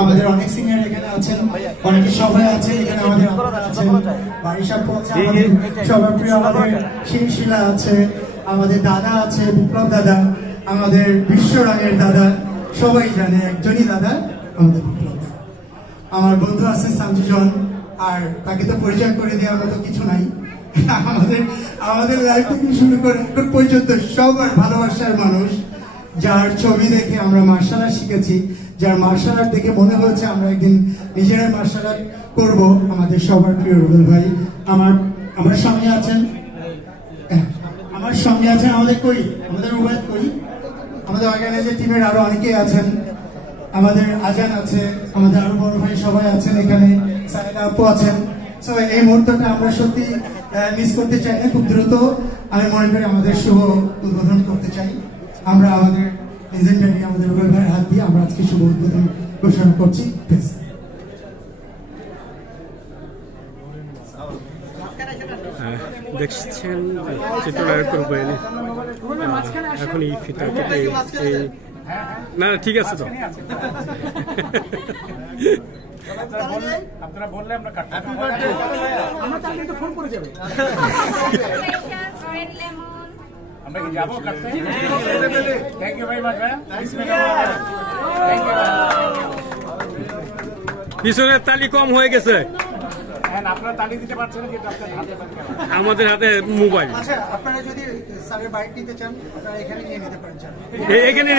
আমাদের অনেক সিনিয়র এখানে আছেন, অনেকে সবাই আছেন এখানে, আমাদের আছেন বারিশা আছে, আমাদের সবার প্রিয় আমাদের শিলা আছে, আমাদের দাদা আছে বিপ্লব দাদা, আমাদের বিশ্বরঙের দাদা, সবাই জানে একজনই দাদা আমাদের বিপ্লব। আমার বন্ধু আছে সঞ্জুজন, আর তাকে তো পরিচয় করে দেওয়ার মতো কিছু নাই। আমাদের লাইফ থেকে শুরু করে এখন পর্যন্ত সবার ভালোবাসার মানুষ, যার ছবি দেখে আমরা মার্শাল আর্ট শিখেছি, যার মার্শাল আর্ট দেখে মনে হয়েছে আমরা একদিন নিজেরাই মার্শাল আর্ট করবো, আমাদের সবার প্রিয় রুবেল ভাই। আমার সঙ্গে আছেন আমাদের রুবেল করি, আমাদের অর্গানাইজার টিমের আরো অনেকেই আছেন, আমাদের আজান আছে, আমাদের আরো বড় ভাই সবাই আছেন এখানে, সাইদা আপু আছেন। সো এই মুহূর্তটা আমরা সত্যি মিস করতে চাই না, খুব দ্রুত আমি মনে করি আমাদের শুভ উদ্বোধন করতে চাই। আমরা আমাদের লেজেন্ডারি আমাদের রুবেল ভাইয়ের হাত দিয়ে আমরা আজকে শুভ উদ্বোধন ঘোষণা করছি। দেখছেন চিত্রনায়ক রুবেল এখন এই ফিতা কেটে না ঠিক আছে তো আপনারা বললে আমরা কাটতে ফোন করে যাবে, আমরা কি যাবো কাটতে? থ্যাংক ইউ ভেরি মাচ ভাই, পিছনের তালি কম হয়ে গেছে, আপনারা তালি দিতে পারছেন না, যেটা আপনার হাতে আমাদের হাতে মোবাইল। আচ্ছা, আপনারা যদি স্যারের বাইক নিতে চান আপনারা এখানে নিয়ে নিতে পারেন। এখানে